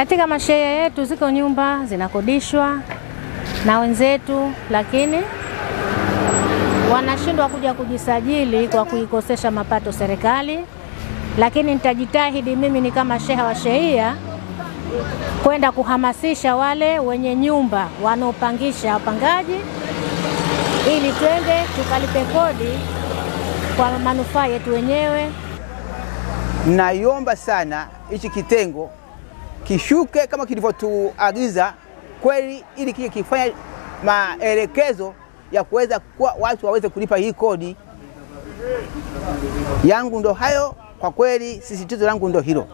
Katika masheha yetu ziko nyumba zinakodishwa na wenzetu, lakini wanashindwa kuja kujisajili kwa kuikosesha mapato serikali. Lakini nitajitahidi mimi ni kama sheha wa shehia kwenda kuhamasisha wale wenye nyumba wanaopangisha wapangaji, ili twende tukalipe kodi kwa manufaa yetu wenyewe. Naiomba sana hichi kitengo kishuke kama kilivyotuagiza kweli, ili kifanye maelekezo ya kuweza kuwa watu waweze kulipa hii kodi. Yangu ndo hayo kwa kweli, sisitizo langu ndo hilo.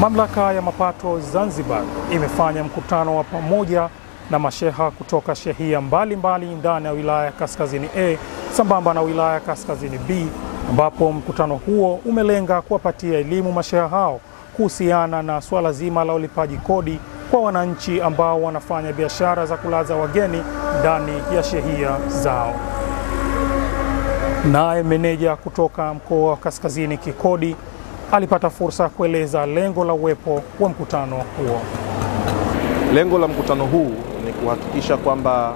Mamlaka ya mapato Zanzibar imefanya mkutano wa pamoja na masheha kutoka shehia mbalimbali ndani ya wilaya Kaskazini A sambamba na wilaya Kaskazini B, ambapo mkutano huo umelenga kuwapatia elimu masheha hao kuhusiana na swala zima la ulipaji kodi kwa wananchi ambao wanafanya biashara za kulaza wageni ndani ya shehia zao. Naye meneja kutoka mkoa wa Kaskazini Kikodi alipata fursa ya kueleza lengo la uwepo wa mkutano huo. Lengo la mkutano huu ni kuhakikisha kwamba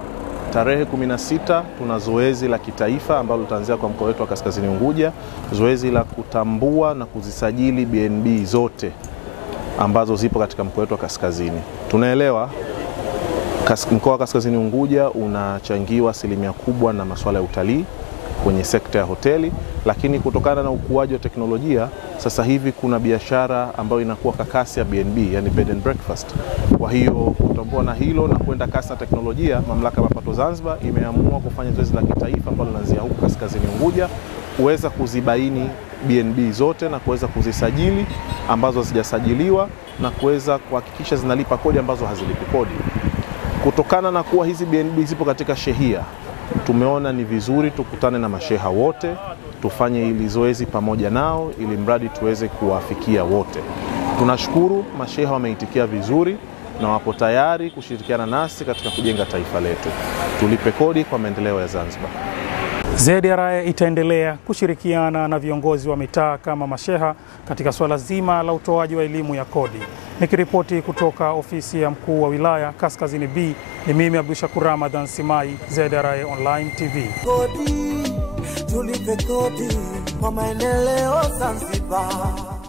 tarehe 16 tuna zoezi la kitaifa ambalo litaanzia kwa mkoa wetu wa Kaskazini Unguja, zoezi la kutambua na kuzisajili BNB zote ambazo zipo katika mkoa wetu wa Kaskazini. Tunaelewa mkoa wa Kaskazini Unguja unachangiwa asilimia kubwa na masuala ya utalii kwenye sekta ya hoteli, lakini kutokana na ukuaji wa teknolojia sasa hivi kuna biashara ambayo inakuwa kwa kasi ya BNB, yani bed and breakfast. Kwa hiyo kutambua na hilo na kwenda kasi na teknolojia, Mamlaka ya Mapato Zanzibar imeamua kufanya zoezi la kitaifa ambalo linaanzia huko Kaskazini Unguja, kuweza kuzibaini BNB zote na kuweza kuzisajili ambazo hazijasajiliwa na kuweza kuhakikisha zinalipa kodi ambazo hazilipi kodi. Kutokana na kuwa hizi BNB zipo katika shehia, tumeona ni vizuri tukutane na masheha wote, tufanye hili zoezi pamoja nao ili mradi tuweze kuwafikia wote. Tunashukuru masheha wameitikia vizuri na wapo tayari kushirikiana nasi katika kujenga taifa letu. Tulipe kodi kwa maendeleo ya Zanzibar. ZRA itaendelea kushirikiana na viongozi wa mitaa kama masheha katika swala zima la utoaji wa elimu ya kodi. Nikiripoti kutoka ofisi ya mkuu wa wilaya Kaskazini B, ni mimi Abdushakur Ramadhan Simai, ZRA Online TV. Kodi, tulipe kodi kwa maendeleo Zanzibar.